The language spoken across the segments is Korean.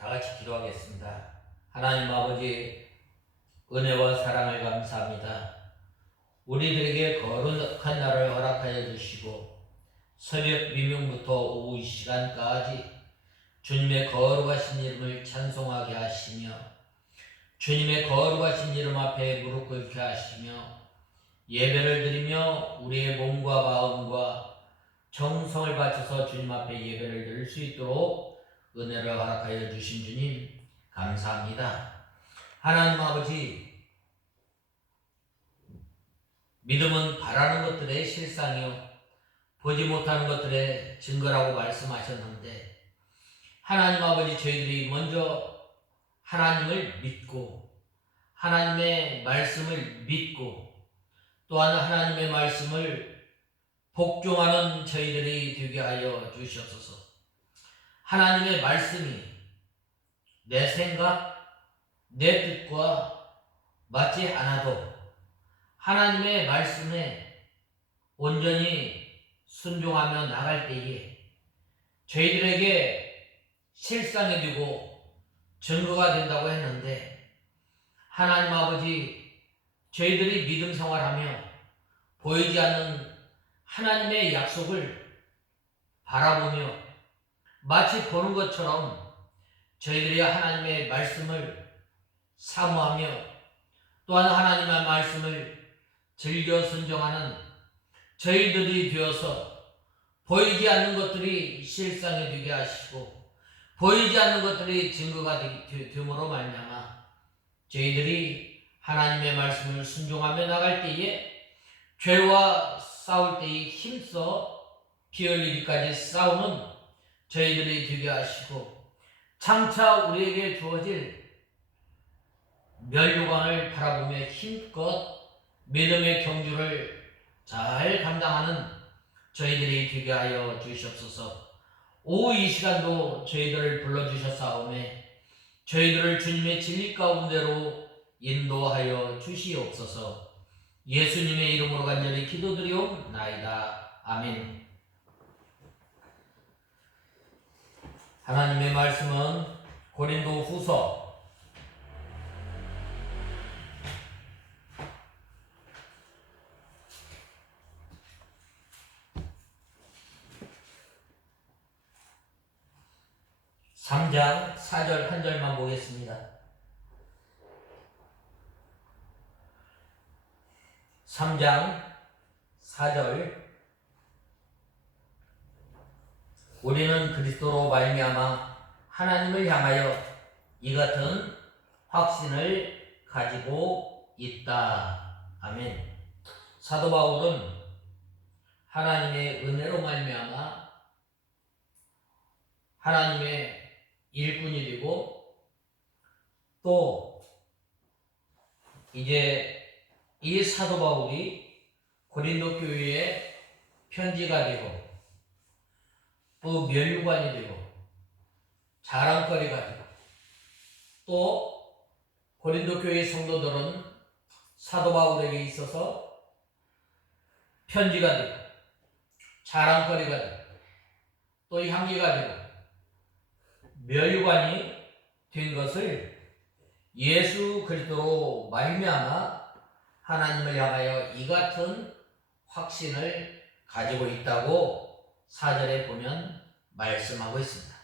다 같이 기도하겠습니다. 하나님 아버지, 은혜와 사랑을 감사합니다. 우리들에게 거룩한 날을 허락하여 주시고 새벽 미명부터 오후 이 시간까지 주님의 거룩하신 이름을 찬송하게 하시며 주님의 거룩하신 이름 앞에 무릎 꿇게 하시며 예배를 드리며 우리의 몸과 마음과 정성을 바쳐서 주님 앞에 예배를 드릴 수 있도록 은혜를 허락하여 주신 주님 감사합니다. 하나님 아버지, 믿음은 바라는 것들의 실상이요 보지 못하는 것들의 증거라고 말씀하셨는데, 하나님 아버지, 저희들이 먼저 하나님을 믿고 하나님의 말씀을 믿고 또한 하나님의 말씀을 복종하는 저희들이 되게 하여 주시옵소서. 하나님의 말씀이 내 생각, 내 뜻과 맞지 않아도 하나님의 말씀에 온전히 순종하며 나갈 때에 저희들에게 실상이 되고 증거가 된다고 했는데, 하나님 아버지, 저희들이 믿음 생활하며 보이지 않는 하나님의 약속을 바라보며 마치 보는 것처럼 저희들이 하나님의 말씀을 사모하며 또한 하나님의 말씀을 즐겨 순종하는 저희들이 되어서 보이지 않는 것들이 실상이 되게 하시고 보이지 않는 것들이 증거가 됨으로 말미암아 저희들이 하나님의 말씀을 순종하며 나갈 때에 죄와 싸울 때에 힘써 피 흘리기까지 싸우는 저희들이 되게 하시고 장차 우리에게 주어질 멸류관을 바라보며 힘껏 믿음의 경주를 잘 감당하는 저희들이 되게 하여 주시옵소서. 오후 이 시간도 저희들을 불러주셨사오매 저희들을 주님의 진리 가운데로 인도하여 주시옵소서. 예수님의 이름으로 간절히 기도드리옵나이다. 아멘. 하나님의 말씀은 고린도 후서 3장 4절 한 절만 보겠습니다. 3장 4절, 우리는 그리스도로 말미암아 하나님을 향하여 이 같은 확신을 가지고 있다. 아멘. 사도 바울은 하나님의 은혜로 말미암아 하나님의 일꾼이 되고 또 이제 이 사도 바울이 고린도 교회의 편지가 되고 또 면류관이 되고 자랑거리가 되고 또 고린도 교회 성도들은 사도 바울에게 있어서 편지가 되고 자랑거리가 되고 또 향기가 되고 멸류관이 된 것을 예수 그리스도로 말미암아 하나님을 향하여 이 같은 확신을 가지고 있다고 4절에 보면 말씀하고 있습니다.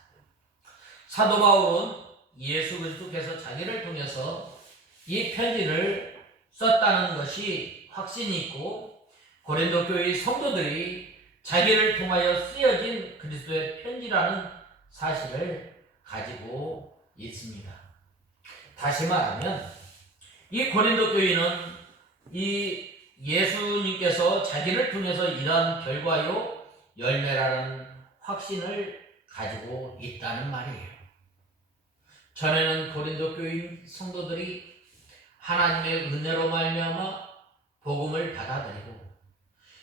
사도 바울은 예수 그리스도께서 자기를 통해서 이 편지를 썼다는 것이 확신이 있고 고린도 교회의 성도들이 자기를 통하여 쓰여진 그리스도의 편지라는 사실을 가지고 있습니다. 다시 말하면 이 고린도 교회는 이 예수님께서 자기를 통해서 일한 결과요 열매라는 확신을 가지고 있다는 말이에요. 전에는 고린도 교회 성도들이 하나님의 은혜로 말미암아 복음을 받아들이고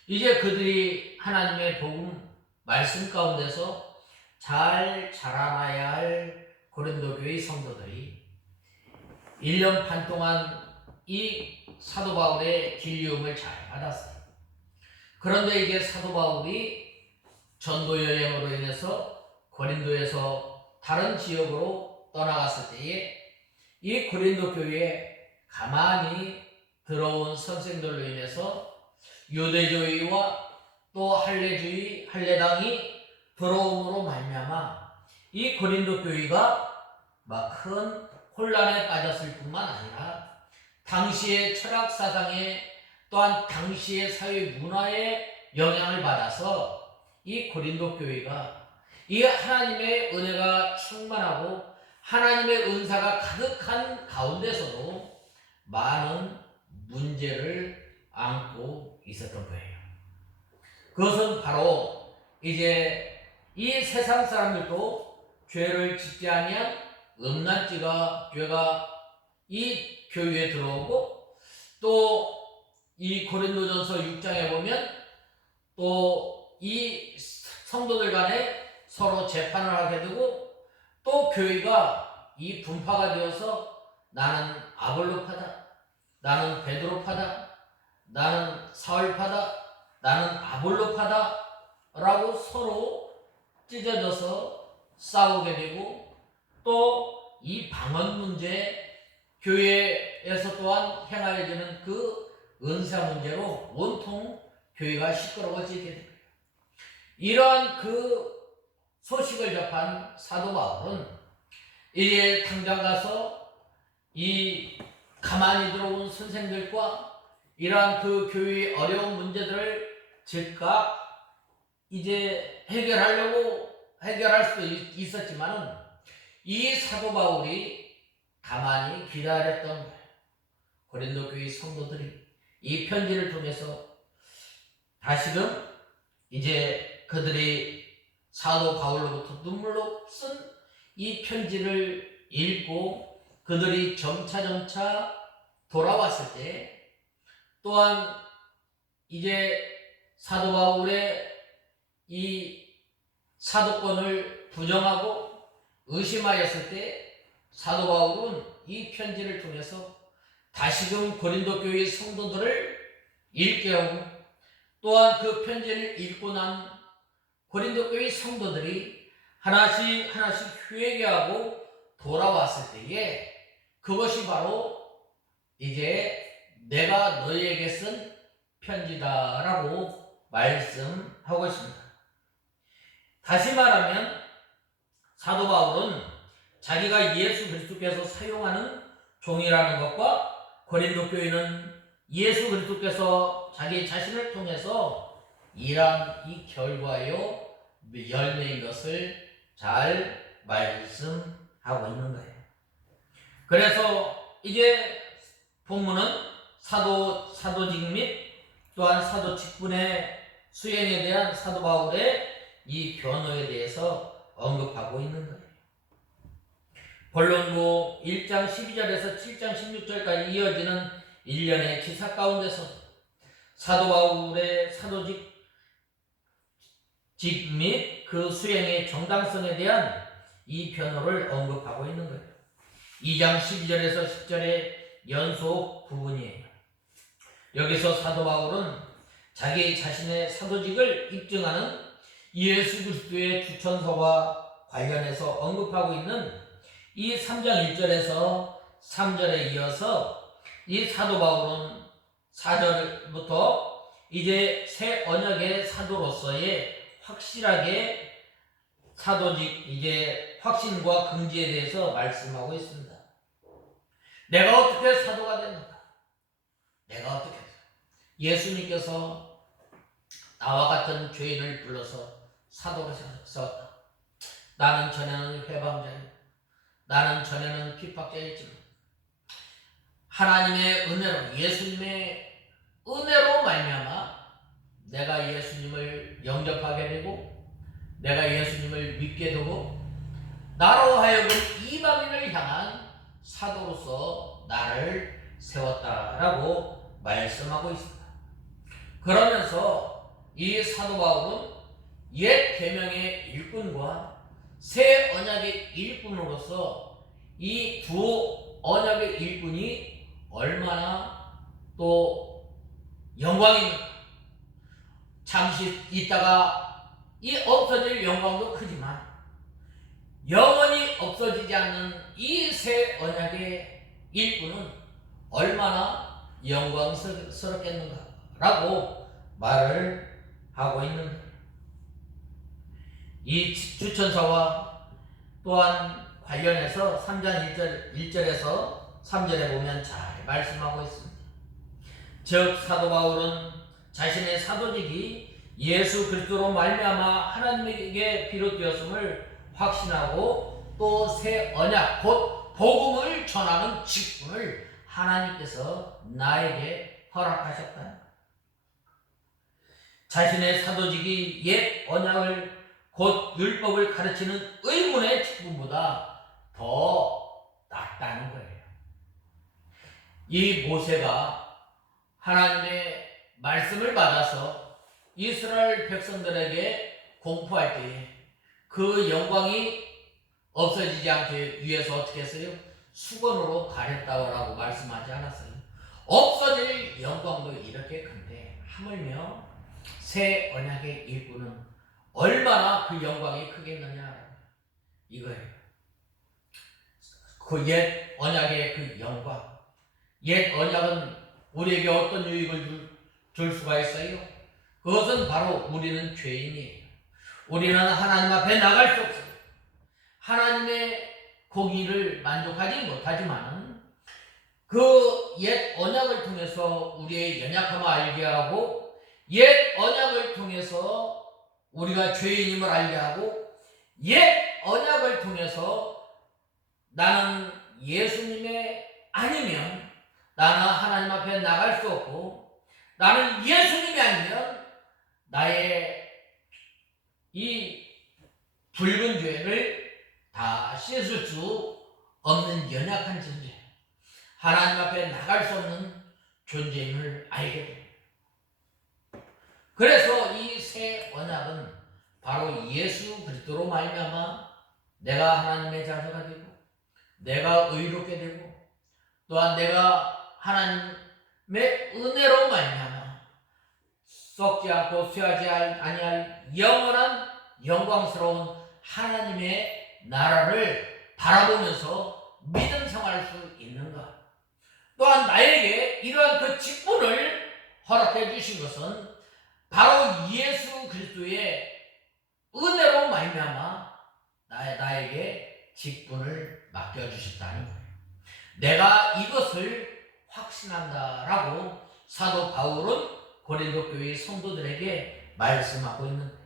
이제 그들이 하나님의 복음 말씀 가운데서 잘 자라나야 할 고린도 교회 성도들이 1년 반 동안 이 사도 바울의 길리움을 잘 받았어요. 그런데 이제 사도 바울이 전도 여행으로 인해서 고린도에서 다른 지역으로 떠나갔을 때에 이 고린도 교회에 가만히 들어온 선생들로 인해서 유대주의와 또 할례주의, 할례당이 들어옴으로 말미암아 이 고린도 교회가 막 큰 혼란에 빠졌을 뿐만 아니라 당시의 철학 사상에 또한 당시의 사회 문화에 영향을 받아서 이 고린도 교회가 이 하나님의 은혜가 충만하고 하나님의 은사가 가득한 가운데서도 많은 문제를 안고 있었던 거예요. 그것은 바로 이제 이 세상 사람들도 죄를 짓지 아니한 음란죄가 죄가 이 교회에 들어오고 또 이 고린도전서 6장에 보면 또 이 성도들 간에 서로 재판을 하게 되고 또 교회가 이 분파가 되어서 나는 아볼로파다, 나는 베드로파다, 나는 사울파다, 나는 아볼로파다 라고 서로 찢어져서 싸우게 되고 또 이 방언 문제, 교회에서 또한 행하여지는 그 은사 문제로 온통 교회가 시끄러워지게 됩니다. 이러한 그 소식을 접한 사도 바울은 이제 당장 가서 이 가만히 들어온 선생들과 이러한 그 교회의 어려운 문제들을 즉각 이제 해결할 수도 있었지만은 이 사도 바울이 가만히 기다렸던 거예요. 고린도 교회 성도들이 이 편지를 통해서 다시금 이제 그들이 사도 바울로부터 눈물로 쓴 이 편지를 읽고 그들이 점차 돌아왔을 때 또한 이제 사도 바울의 이 사도권을 부정하고 의심하였을 때 사도 바울은 이 편지를 통해서 다시금 고린도 교회 성도들을 읽게 하고 또한 그 편지를 읽고 난 고린도 교회 성도들이 하나씩 회개하고 돌아왔을 때에 그것이 바로 이제 내가 너희에게 쓴 편지다라고 말씀하고 있습니다. 다시 말하면 사도 바울은 자기가 예수 그리스도께서 사용하는 종이라는 것과 고린도 교회는 예수 그리스도께서 자기 자신을 통해서 일한 이 결과요 열매인 것을 잘 말씀하고 있는 거예요. 그래서 이제 본문은 사도직 및 또한 사도 직분의 수행에 대한 사도 바울의 이 변호에 대해서 언급하고 있는 거예요. 본론고 1장 12절에서 7장 16절까지 이어지는 일련의 기사 가운데서 사도 바울의 사도직 및 그 수행의 정당성에 대한 이 변호를 언급하고 있는 거예요. 2장 12절에서 10절의 연속 부분이에요. 여기서 사도 바울은 자기 자신의 사도직을 입증하는 예수 그리스도의 주천서와 관련해서 언급하고 있는 이 3장 1절에서 3절에 이어서 이 사도 바울은 4절부터 이제 새 언약의 사도로서의 확실하게 사도직 이제 확신과 긍지에 대해서 말씀하고 있습니다. 내가 어떻게 사도가 됐는가? 내가 어떻게 예수님께서 나와 같은 죄인을 불러서 사도로 세웠다. 나는 전에는 회방자이고 나는 전에는 핍박자였지만 하나님의 은혜로 예수님의 은혜로 말미암아 내가 예수님을 영접하게 되고 내가 예수님을 믿게 되고 나로 하여금 이방인을 향한 사도로서 나를 세웠다라고 말씀하고 있습니다. 그러면서 이 사도 바울은 옛 계명의 일꾼과 새 언약의 일꾼으로서 이 두 언약의 일꾼이 얼마나 또 영광입니까? 잠시 있다가 이 없어질 영광도 크지만 영원히 없어지지 않는 이 새 언약의 일부는 얼마나 영광스럽겠는가라고 말을 하고 있는 거예요. 이 주천사와 또한 관련해서 3장 1절에서 3절에 보면 잘 말씀하고 있습니다. 즉 사도 바울은 자신의 사도직이 예수 그리스도로 말미암아 하나님에게 비롯되었음을 확신하고 또 새 언약 곧 복음을 전하는 직분을 하나님께서 나에게 허락하셨다. 자신의 사도직이 옛 언약을 곧 율법을 가르치는 의문의 직분보다 더 낫다는 거예요. 이 모세가 하나님의 말씀을 받아서 이스라엘 백성들에게 공포할 때에 그 영광이 없어지지 않게 위해서 어떻게 했어요? 수건으로 가렸다고 말씀하지 않았어요. 없어질 영광도 이렇게 큰데 하물며 새 언약의 일꾼은 얼마나 그 영광이 크겠느냐 이거예요. 그 옛 언약의 그 영광, 옛 언약은 우리에게 어떤 유익을 줄 수가 있어요? 그것은 바로 우리는 죄인이에요. 우리는 하나님 앞에 나갈 수 없어요. 하나님의 공의를 만족하지 못하지만 그 옛 언약을 통해서 우리의 연약함을 알게 하고 옛 언약을 통해서 우리가 죄인임을 알게 하고 옛 언약을 통해서 나는 예수님의 아니면 나는 하나님 앞에 나갈 수 없고 나는 예수님이 아니면 나의 이 붉은 죄를 다 씻을 수 없는 연약한 존재, 하나님 앞에 나갈 수 없는 존재임을 알게 됩니다. 그래서 이 새 언약은 바로 예수 그리스도로 말미암아 내가 하나님의 자녀가 되고 내가 의롭게 되고 또한 내가 하나님의 은혜로 말미암아 썩지 않고 쇠하지 아니할 영원한 영광스러운 하나님의 나라를 바라보면서 믿음 생활할 수 있는가. 또한 나에게 이러한 그 직분을 허락해 주신 것은 바로 예수 그리스도의 은혜로 말미암아 나에게 직분을 맡겨주셨다는 거예요. 내가 이것을 확신한다라고 사도 바울은 고린도 교회 성도들에게 말씀하고 있는 거예요.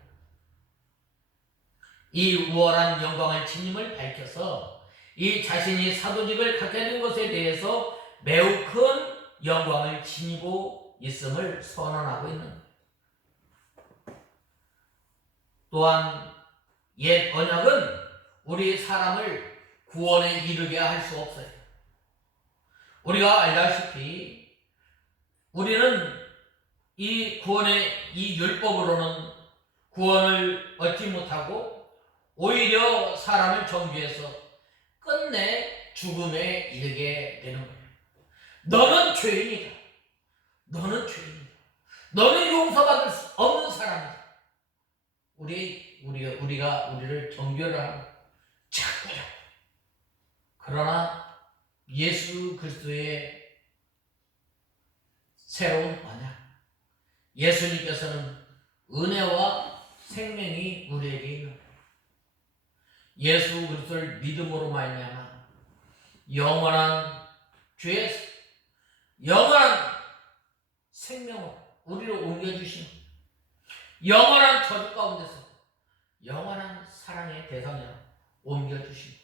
이 우월한 영광을 주님을 밝혀서 이 자신이 사도직을 갖게 된 것에 대해서 매우 큰 영광을 지니고 있음을 선언하고 있는 거예요. 또한 옛 언약은 우리 사람을 구원에 이르게 할 수 없어요. 우리가 알다시피 우리는 이 구원의 이 율법으로는 구원을 얻지 못하고 오히려 사람을 정죄해서 끝내 죽음에 이르게 되는 거예요. 너는 죄인이다. 너는 죄인이다. 너는 용서받을 수 없는 사람이다. 우리가 우리를 정죄를 하고 착각하고. 그러나 예수 그리스도의 새로운 언약, 예수님께서는 은혜와 생명이 우리에게 있는 거예요. 예수 그리스도를 믿음으로 말미암아 영원한 죄에서 영원한 생명으로 우리를 옮겨주시는 영원한 저주 가운데서 영원한 사랑의 대상으로 옮겨주시는.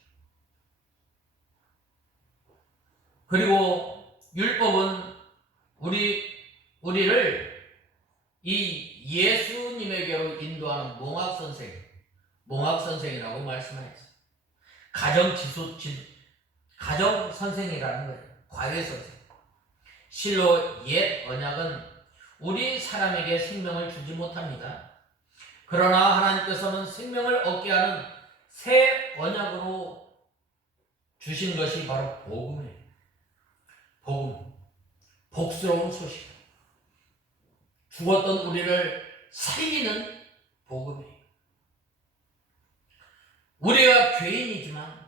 그리고 율법은 우리를 이 예수님에게로 인도하는 몽학선생이라고 말씀하셨어요. 가정선생이라는 거예요. 과외선생. 실로 옛 언약은 우리 사람에게 생명을 주지 못합니다. 그러나 하나님께서는 생명을 얻게 하는 새 언약으로 주신 것이 바로 복음이에요. 복음, 복스러운 소식. 죽었던 우리를 살리는 복음이에요. 우리가 죄인이지만,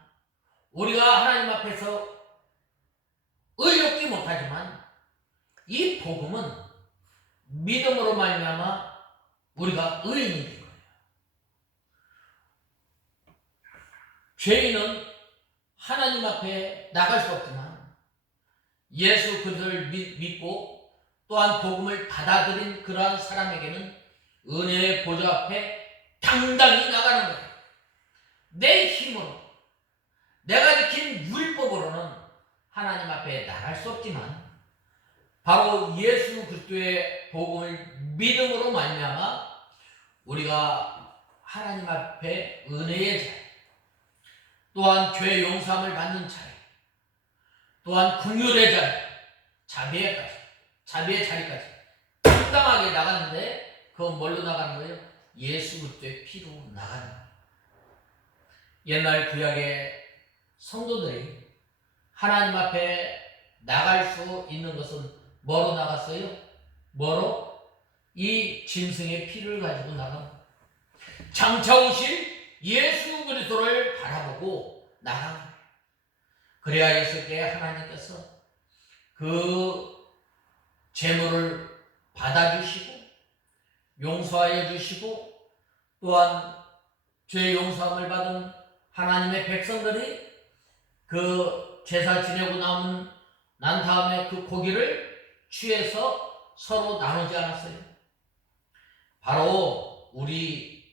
우리가 하나님 앞에서 의롭지 못하지만, 이 복음은 믿음으로 말미암아 우리가 의인이 된 거예요. 죄인은 하나님 앞에 나갈 수 없지만 예수 그리스도를 믿고 또한 복음을 받아들인 그러한 사람에게는 은혜의 보좌 앞에 당당히 나가는 거예요. 내 힘으로, 내가 지킨 율법으로는 하나님 앞에 나갈 수 없지만 바로 예수 그리스도의 복음을 믿음으로 말미암아 우리가 하나님 앞에 은혜의 자리, 또한 죄 용서함을 받는 자리, 또한 긍휼의 자리, 자비의 자리까지 당당하게 나가는데, 그건 뭘로 나가는 거예요? 예수 그리스도의 피로 나가는 거예요. 옛날 구약의 성도들이 하나님 앞에 나갈 수 있는 것은 뭐로 나갔어요? 뭐로? 이 짐승의 피를 가지고 나간, 장차 오실 예수 그리스도를 바라보고 나간 거예요. 그래야 했을 때 하나님께서 그 재물을 받아주시고 용서하여 주시고, 또한 죄 용서함을 받은 하나님의 백성들이 그 제사 지내고 난 다음에 그 고기를 취해서 서로 나누지 않았어요. 바로 우리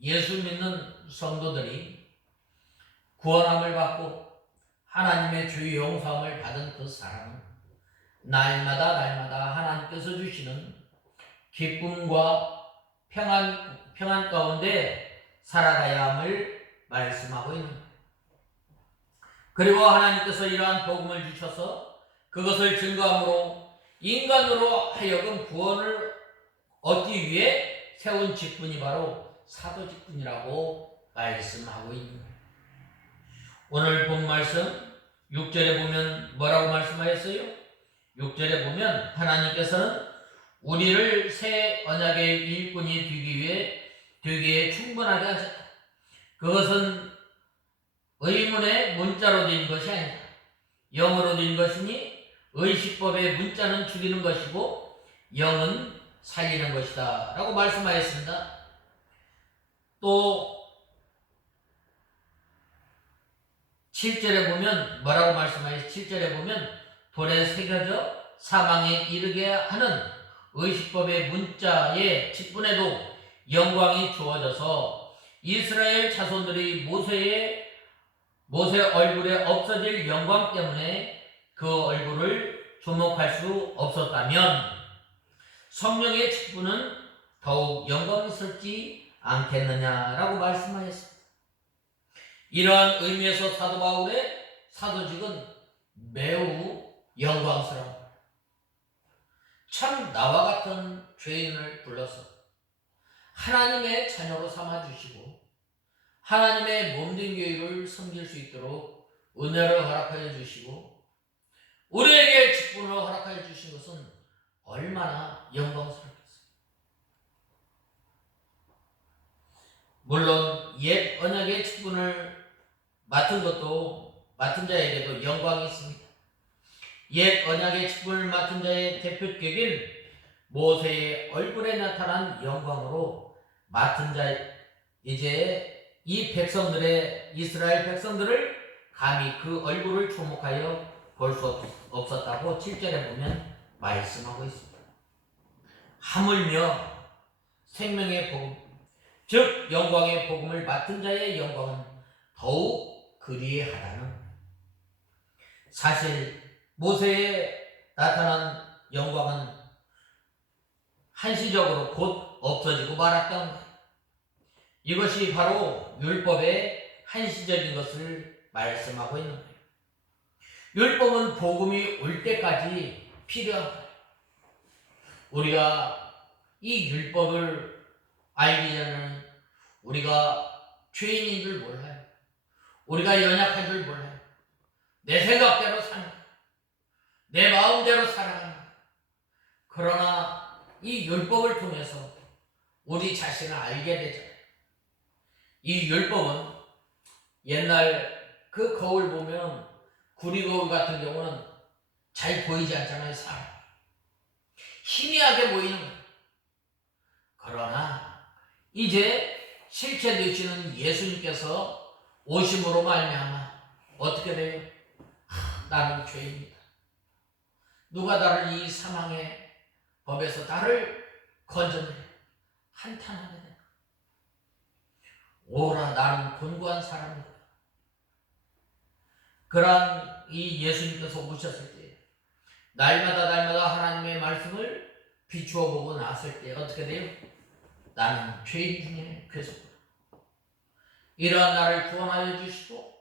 예수 믿는 성도들이 구원함을 받고 하나님의 죄 용서함을 받은 그 사람은 날마다 하나님께서 주시는 기쁨과 평안 가운데 살아가야 함을 말씀하고 있는 거예요. 그리고 하나님께서 이러한 복음을 주셔서 그것을 증거함으로 인간으로 하여금 구원을 얻기 위해 세운 직분이 바로 사도 직분이라고 말씀하고 있는 거예요. 오늘 본 말씀 6절에 보면 뭐라고 말씀하셨어요? 6절에 보면 하나님께서는 우리를 새 언약의 일꾼이 되기에 충분하게 하셨다. 그것은 의문의 문자로 된 것이 아니다. 영으로 된 것이니 의식법의 문자는 죽이는 것이고 영은 살리는 것이다 라고 말씀하였습니다. 또 7절에 보면 뭐라고 말씀하셨어요? 7절에 보면 돌에 새겨져 사망에 이르게 하는 의식법의 문자의 직분에도 영광이 주어져서 이스라엘 자손들이 모세 얼굴에 없어질 영광 때문에 그 얼굴을 주목할 수 없었다면 성령의 직분은 더욱 영광스럽지 않겠느냐라고 말씀하셨습니다. 이러한 의미에서 사도 바울의 사도직은 매우 영광스러운, 참 나와 같은 죄인을 불러서 하나님의 자녀로 삼아주시고 하나님의 몸된 교회를 섬길 수 있도록 은혜를 허락하여 주시고 우리에게 직분을 허락하여 주신 것은 얼마나 영광스럽겠어요. 물론 옛 언약의 직분을 맡은 자에게도 영광이 있습니다. 옛 언약의 직분을 맡은 자의 대표격인 모세의 얼굴에 나타난 영광으로 맡은 자, 이제 이 백성들의, 이스라엘 백성들을 감히 그 얼굴을 주목하여 볼 수 없었다고 7절에 보면 말씀하고 있습니다. 하물며 생명의 복음, 즉 영광의 복음을 맡은 자의 영광은 더욱 그리하다는, 사실 모세에 나타난 영광은 한시적으로 곧 없어지고 말았던 것, 이것이 바로 율법의 한시적인 것을 말씀하고 있는 거예요. 율법은 복음이 올 때까지 필요한 거예요. 우리가 이 율법을 알기 전에는 우리가 죄인인 줄 몰라요. 우리가 연약한 줄 몰라요. 내 생각대로 사는 거예요. 내 마음대로 살아가는 거예요. 그러나 이 율법을 통해서 우리 자신을 알게 되잖아요. 이 율법은 옛날 그 거울 보면 구리 거울 같은 경우는 잘 보이지 않잖아요. 사람 희미하게 보이는 거예요. 그러나 이제 실체 되시는 예수님께서 오심으로 말미암아 어떻게 돼요? 나는 죄인이다. 누가 나를 이 사망의 법에서 나를 건져내 한탄하게 된다. 오라 나는 곤고한 사람이다. 그러한 이 예수님께서 오셨을 때 날마다 하나님의 말씀을 비추어 보고 나왔을 때 어떻게 돼요? 나는 죄인 중에 괴속하다. 이러한 나를 구원하여 주시고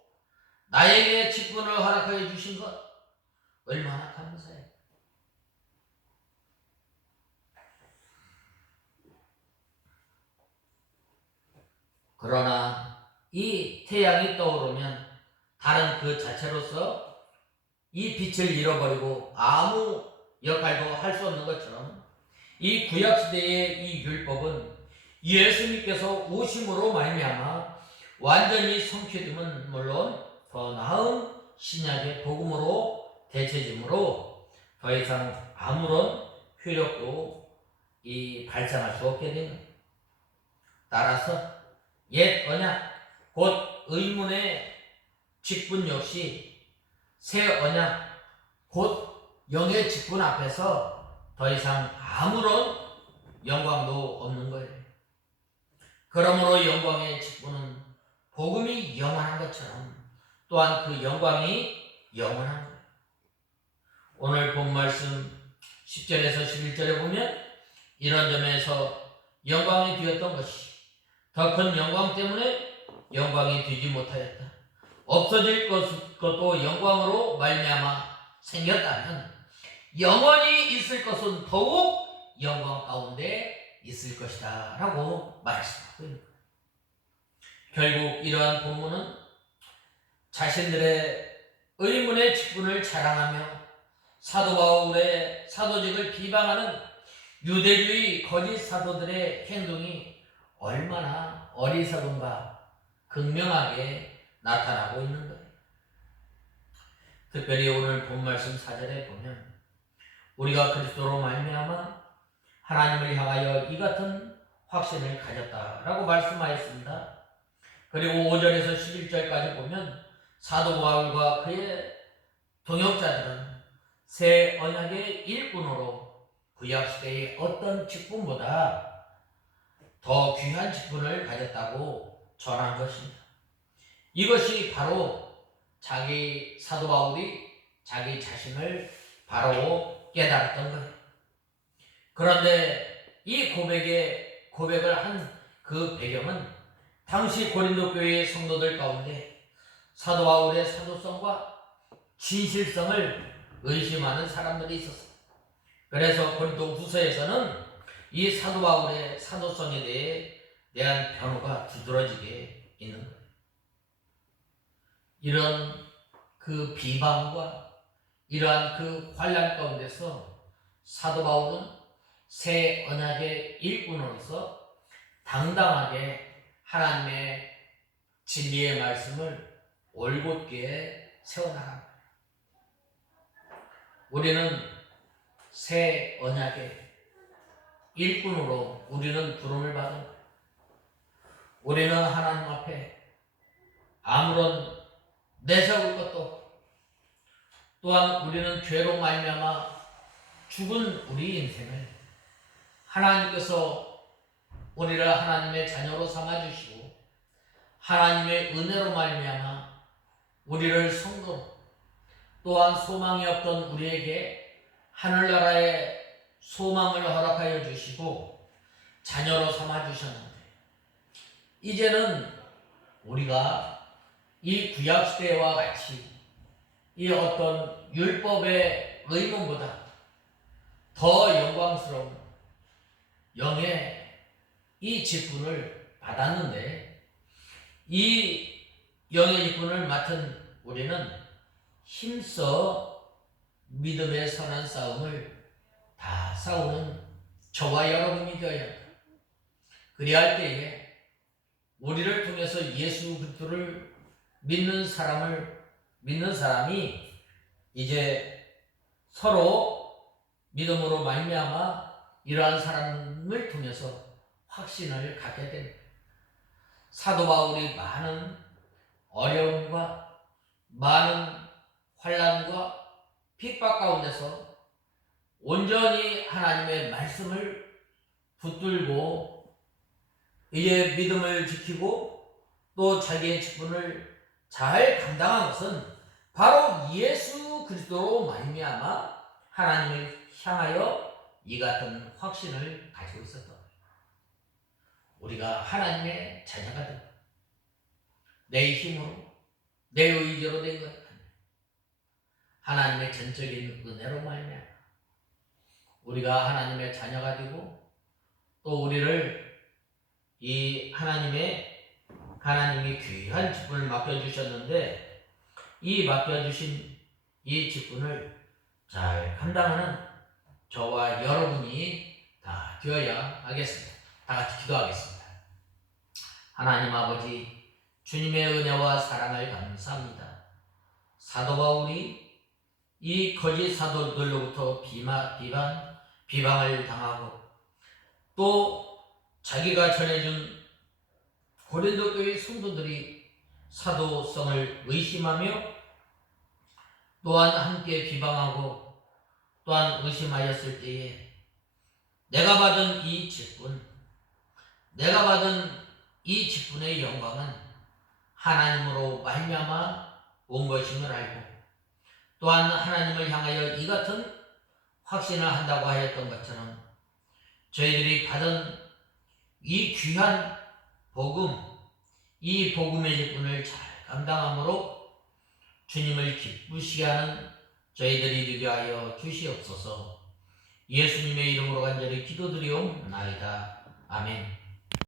나에게 직분을 허락하여 주신 것 얼마나 감사해요. 그러나 이 태양이 떠오르면 다른 그 자체로서 이 빛을 잃어버리고 아무 역할도 할 수 없는 것처럼 이 구약시대의 이 율법은 예수님께서 오심으로 말미암아 완전히 성취됨은 물론 더 나은 신약의 복음으로 대체됨으로 더 이상 아무런 효력도 발생할 수 없게 된 것. 따라서 옛 언약 곧 의문의 직분 역시 새 언약 곧 영의 직분 앞에서 더 이상 아무런 영광도 없는 거예요. 그러므로 영광의 직분은 복음이 영원한 것처럼 또한 그 영광이 영원한 거예요. 오늘 본 말씀 10절에서 11절에 보면 이런 점에서 영광이 되었던 것이 더 큰 영광 때문에 영광이 되지 못하였다. 없어질 것도 영광으로 말미암아 생겼다면 영원히 있을 것은 더욱 영광 가운데 있을 것이다 라고 말씀하고 있는 거예요. 결국 이러한 본문은 자신들의 의문의 직분을 자랑하며 사도 바울의 사도직을 비방하는 유대주의 거짓 사도들의 행동이 얼마나 어리석은가 극명하게 나타나고 있는 거예요. 특별히 오늘 본 말씀 4절에 보면 우리가 그리스도로 말미암아 하나님을 향하여 이 같은 확신을 가졌다라고 말씀하였습니다. 그리고 5절에서 11절까지 보면 사도 바울과 그의 동역자들은 새 언약의 일꾼으로 구약시대의 어떤 직분보다 더 귀한 직분을 가졌다고 전한 것입니다. 이것이 바로 자기 사도 바울이 자기 자신을 바로 깨달았던 거예요. 그런데 이 고백을 한 그 배경은 당시 고린도 교회의 성도들 가운데 사도 바울의 사도성과 진실성을 의심하는 사람들이 있었어요. 그래서 고린도 후서에서는 이 사도 바울의 사도성에 대한 변호가 두드러지게 있는 거예요. 이런 그 비방과 이러한 그 환난 가운데서 사도 바울은 새 언약의 일꾼으로서 당당하게 하나님의 진리의 말씀을 올곧게 세워나갑니다. 우리는 새 언약의 일꾼으로 우리는 부름을 받은 거예요. 우리는 하나님 앞에 아무런 내세울 것도 없고 또한 우리는 죄로 말미암아 죽은 우리 인생을 하나님께서 우리를 하나님의 자녀로 삼아주시고 하나님의 은혜로 말미암아 우리를 성도로 또한 소망이 없던 우리에게 하늘나라의 소망을 허락하여 주시고 자녀로 삼아주셨는데 이제는 우리가 이 구약시대와 같이 이 어떤 율법의 의문보다 더 영광스러운 영의 이 직분을 받았는데 이 영의 직분을 맡은 우리는 힘써 믿음의 선한 싸움을 다 싸우는 저와 여러분이 되어야 한다. 그리할 때에 우리를 통해서 예수 그리스도를 믿는 사람이 이제 서로 믿음으로 말미암아 이러한 사람을 통해서 확신을 갖게 됩니다. 사도 바울이 많은 어려움과 많은 환난과 핍박 가운데서 온전히 하나님의 말씀을 붙들고 이제 믿음을 지키고 또 자기의 직분을 잘 감당한 것은 바로 예수 그리스도로 말미암아 하나님을 향하여 이 같은 확신을 가지고 있었던 거예요. 우리가 하나님의 자녀가 되고 내 힘으로 내 의지로 된 것 아니에요. 하나님의 전적인 은혜로 말미암아 우리가 하나님의 자녀가 되고 또 우리를 이 하나님이 귀한 직분을 맡겨주셨는데 이 맡겨주신 이 직분을 잘 감당하는 저와 여러분이 다 되어야 하겠습니다. 다 같이 기도하겠습니다. 하나님 아버지, 주님의 은혜와 사랑을 감사합니다. 사도 바울이 이 거짓 사도들로부터 비방을 당하고 또 자기가 전해준 고린도 교회 성도들이 사도성을 의심하며 또한 함께 비방하고 또한 의심하였을 때에 내가 받은 이 직분의 영광은 하나님으로 말미암아 온 것임을 알고 또한 하나님을 향하여 이 같은 확신을 한다고 하였던 것처럼 저희들이 받은 이 귀한 복음, 이 복음의 직분을 잘 감당함으로 주님을 기쁘시게 하는 저희들이 되게 하여 주시옵소서. 예수님의 이름으로 간절히 기도드리옵나이다. 아멘.